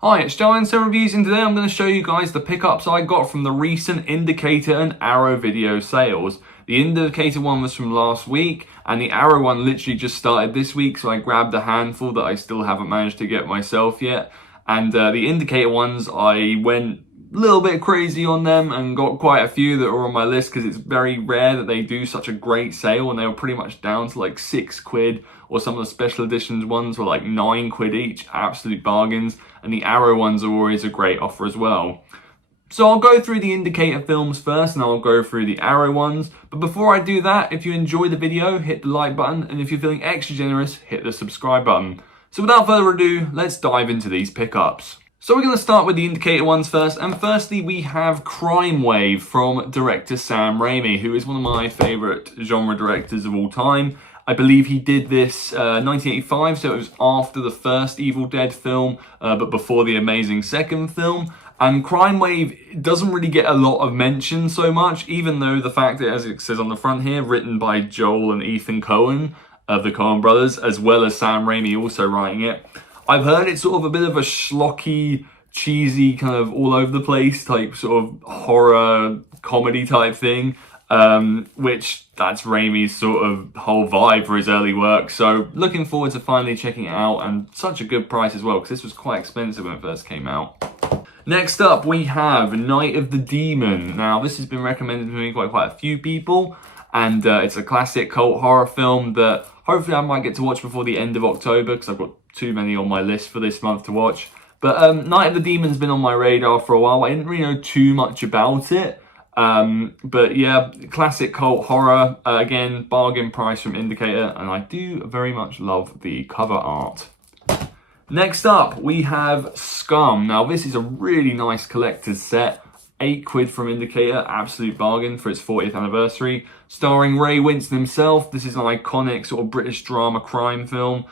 Hi, it's Giant Reviews, and today I'm going to show you guys the pickups I got from the recent Indicator and Arrow video sales. The Indicator one was from last week, and the Arrow one literally just started this week, so I grabbed a handful that I still haven't managed to get myself yet. And the Indicator ones, I went a little bit crazy on them and got quite a few that were on my list because it's very rare that they do such a great sale, and they were pretty much down to like £6, or some of the special editions ones were like £9 each, absolute bargains, and the Arrow ones are always a great offer as well. So I'll go through the Indicator films first, and I'll go through the Arrow ones. But before I do that, if you enjoy the video, hit the like button, and if you're feeling extra generous, hit the subscribe button. So without further ado, let's dive into these pickups. So we're going to start with the Indicator ones first, and firstly we have Crime Wave from director Sam Raimi, who is one of my favourite genre directors of all time. I believe he did this 1985, so it was after the first Evil Dead film, but before the amazing second film. And Crime Wave doesn't really get a lot of mention so much, even though the fact that, as it says on the front here, written by Joel and Ethan Coen of the Coen brothers, as well as Sam Raimi also writing it. I've heard it's sort of a bit of a schlocky, cheesy, kind of all over the place type sort of horror comedy type thing, which that's Raimi's sort of whole vibe for his early work. So looking forward to finally checking it out, and such a good price as well, because this was quite expensive when it first came out. Next up, we have Night of the Demon. Now, this has been recommended to me by quite a few people, and it's a classic cult horror film that hopefully I might get to watch before the end of October, because I've got too many on my list for this month to watch. But Night of the Demon's been on my radar for a while. I didn't really know too much about it. But yeah, classic cult horror. Again, bargain price from Indicator, and I do very much love the cover art. Next up, we have Scum. Now, this is a really nice collector's set. £8 from Indicator, absolute bargain for its 40th anniversary. Starring Ray Winston himself. This is an iconic sort of British drama crime film.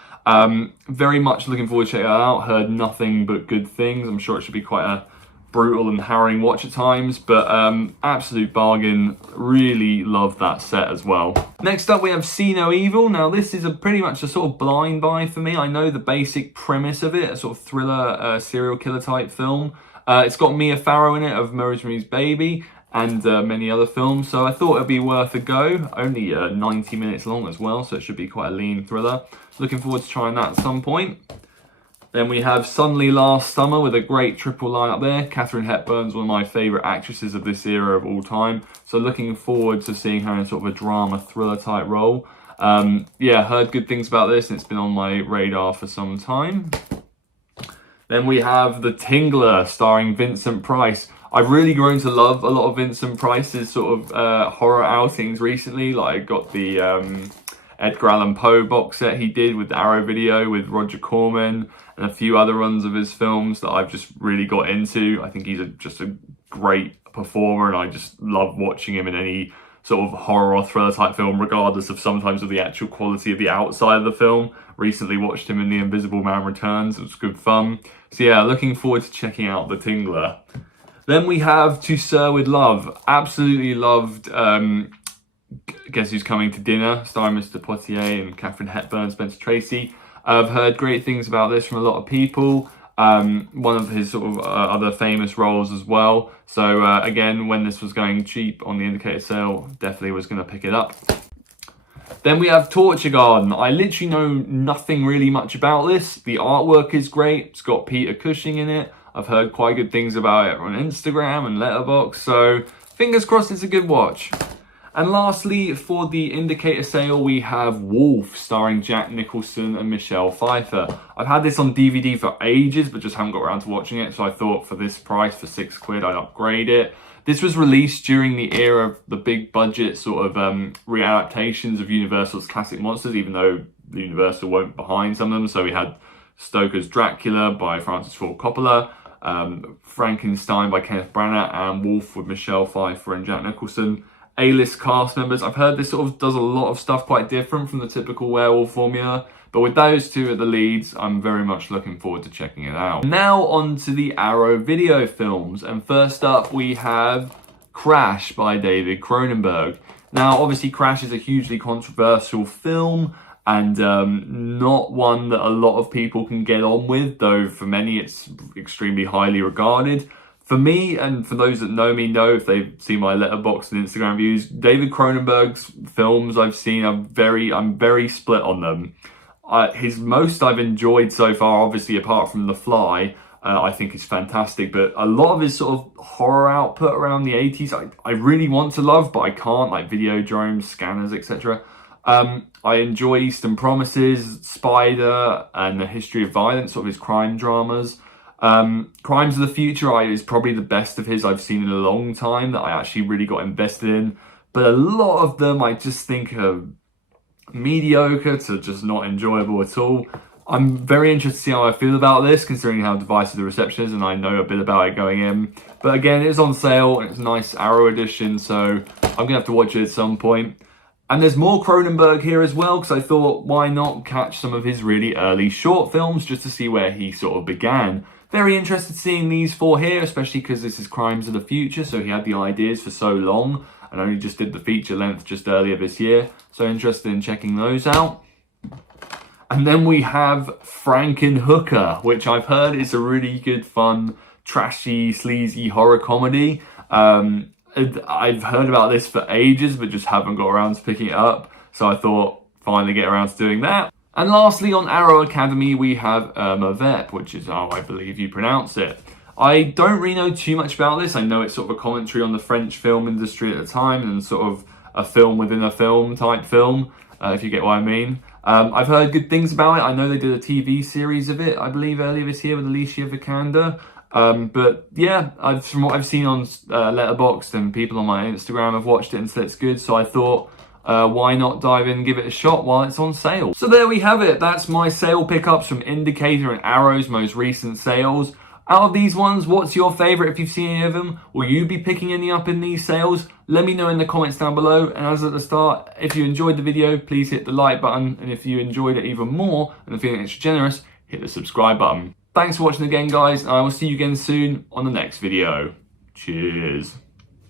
Very much looking forward to checking it out. Heard nothing but good things. I'm sure it should be quite a brutal and harrowing watch at times, but absolute bargain. Really love that set as well. Next up, we have See No Evil. Now, this is pretty much a sort of blind buy for me. I know the basic premise of it, a sort of thriller, serial killer type film. It's got Mia Farrow in it of Rosemary's Baby and many other films, so I thought it'd be worth a go. Only 90 minutes long as well, so it should be quite a lean thriller. Looking forward to trying that at some point. Then we have Suddenly Last Summer with a great triple lineup there. Katharine Hepburn's one of my favourite actresses of this era of all time, so looking forward to seeing her in sort of a drama thriller type role. Yeah, heard good things about this, and it's been on my radar for some time. Then we have The Tingler, starring Vincent Price. I've really grown to love a lot of Vincent Price's sort of horror outings recently. Like, I got the Edgar Allan Poe box set he did with the Arrow video with Roger Corman, and a few other runs of his films that I've just really got into. I think he's just a great performer, and I just love watching him in any sort of horror or thriller type film, regardless of sometimes of the actual quality of the outside of the film. Recently watched him in The Invisible Man Returns. It was good fun. So yeah, looking forward to checking out The Tingler. Then we have To Sir With Love. Absolutely loved Guess Who's Coming to Dinner, starring Mr. Poitier and Katharine Hepburn, Spencer Tracy. I've heard great things about this from a lot of people. One of his sort of other famous roles as well. So again, when this was going cheap on the Indicator sale, definitely was going to pick it up. Then we have Torture Garden. I literally know nothing really much about this. The artwork is great. It's got Peter Cushing in it. I've heard quite good things about it on Instagram and Letterboxd, so fingers crossed it's a good watch. And lastly, for the Indicator sale, we have Wolf, starring Jack Nicholson and Michelle Pfeiffer. I've had this on DVD for ages, but just haven't got around to watching it, so I thought for this price, for £6, I'd upgrade it. This was released during the era of the big budget sort of re-adaptations of Universal's classic monsters, even though the Universal weren't behind some of them. So we had Stoker's Dracula by Francis Ford Coppola, Frankenstein by Kenneth Branagh, and Wolf with Michelle Pfeiffer and Jack Nicholson. A-list cast members. I've heard this sort of does a lot of stuff quite different from the typical werewolf formula, but with those two at the leads, I'm very much looking forward to checking it out. Now on to the Arrow video films, and first up we have Crash by David Cronenberg. Now obviously Crash is a hugely controversial film, and not one that a lot of people can get on with, though for many it's extremely highly regarded. For me, and for those that know me know, if they've seen my Letterboxd and Instagram views, David Cronenberg's films I've seen, I'm very split on them. His most I've enjoyed so far, obviously apart from The Fly, I think is fantastic, but a lot of his sort of horror output around the 80s, I really want to love, but I can't, like Videodrome, Scanners, etc. I enjoy Eastern Promises, Spider, and The History of Violence, sort of his crime dramas. Crimes of the Future is probably the best of his I've seen in a long time that I actually really got invested in. But a lot of them I just think are mediocre to just not enjoyable at all. I'm very interested to see how I feel about this, considering how divisive the reception is, and I know a bit about it going in. But again, it's on sale, and it's a nice Arrow edition, so I'm going to have to watch it at some point. And there's more Cronenberg here as well, because I thought, why not catch some of his really early short films, just to see where he sort of began. Very interested seeing these 4 here, especially because this is Crimes of the Future, so he had the ideas for so long, and only just did the feature length just earlier this year, so interested in checking those out. And then we have Frankenhooker, which I've heard is a really good, fun, trashy, sleazy horror comedy. I've heard about this for ages, but just haven't got around to picking it up, so I thought finally get around to doing that. And lastly, on Arrow Academy, we have Irma Vep, which is how I believe you pronounce it. I don't really know too much about this. I know it's sort of a commentary on the French film industry at the time, and sort of a film within a film type film, if you get what I mean. I've heard good things about it. I know they did a TV series of it, I believe, earlier this year with Alicia Vikander. But yeah, from what I've seen on Letterboxd and people on my Instagram have watched it and said it's good, so I thought, why not dive in and give it a shot while it's on sale? So there we have it. That's my sale pickups from Indicator and Arrow's most recent sales. Out of these ones, what's your favourite if you've seen any of them? Will you be picking any up in these sales? Let me know in the comments down below. And as at the start, if you enjoyed the video, please hit the like button. And if you enjoyed it even more and are feeling extra generous, hit the subscribe button. Thanks for watching again, guys, and I will see you again soon on the next video. Cheers.